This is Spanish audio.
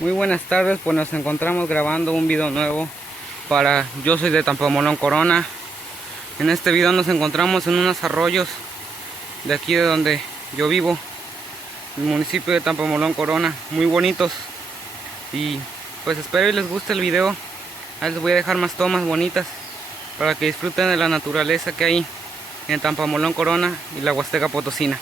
Muy buenas tardes, pues nos encontramos grabando un video nuevo para Yo Soy de Tampamolón, Corona. En este video nos encontramos en unos arroyos de aquí de donde yo vivo, el municipio de Tampamolón, Corona, muy bonitos. Y pues espero y les guste el video. Ahí les voy a dejar más tomas bonitas para que disfruten de la naturaleza que hay en Tampamolón, Corona y la Huasteca Potosina.